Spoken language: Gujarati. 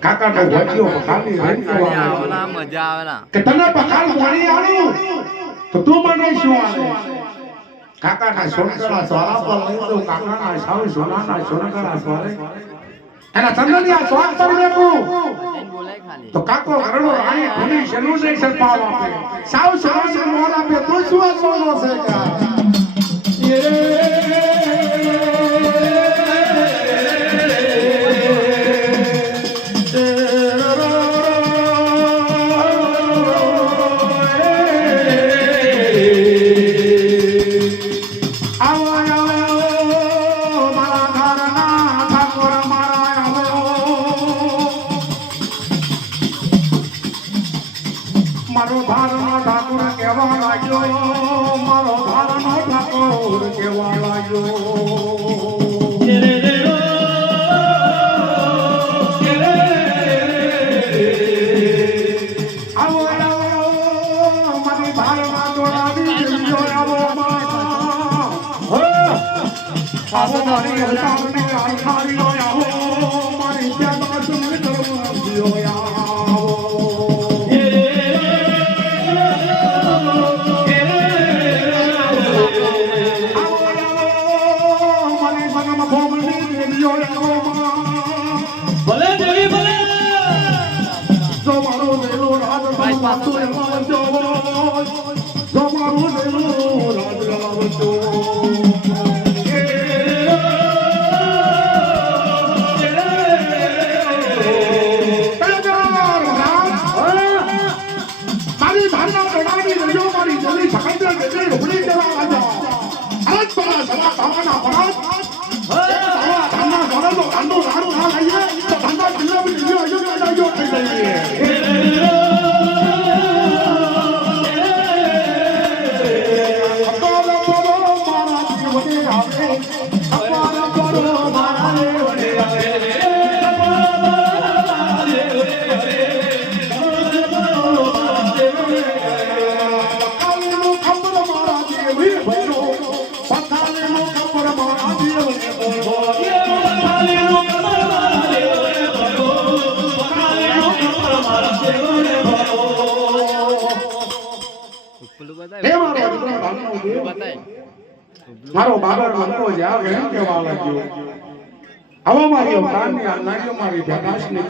કાકા નો વાચ્યો ખાલી આવેલા મજા આવેલા કે તને પખાલ મોણી આલું તો તું મને શું આલે કાકા ના સોનકળા સોરા પર લઈ દઉં કાકા ના સાવ સોના ના સોનકળા સોરે એના ચંદન આ સ્વાદ કરી દેવું બોલાય ખાલી તો કાકો ઘરડો રાણી ઘણી શેનું ને સરપાવ આપે સાવ સોના સે મોન આપે તો શું સોનો છે કા મારો ધારનો ઠાકોર કેવા લાગ્યો મારો ધારનો ઠાકોર કેવા લાગ્યો આવો આવો મારી ધારણા જોડાવી દીજો આવો આવો મારી હલાવની આખારી આવો મારી પ્યાદા સુન કરવો આવો ભલે દેવી ભલે જો મારો દેલો રાજ પાતો આવજો જો મારો દેલો રાજ આવજો મારી ભાવના પ્રણામી રજો મારી જલ્દી સકંદર ગજે ઢોળી જવા આજા અરજ પરા સવા ખાવાના પરાજ ધંધો સારું ના લઈએ તો ધંધા જિલ્લા બી લીધો હજુ કદાજો થઈ જઈએ અપાર પરો મારા જીવને આવે અપાર પરો મારા જીવને આવે મારો બાબર મનકો જાવ એમ કેવા લાગ્યો આવો મારી કાનની આ નાગ્યો મારી પ્રકાશની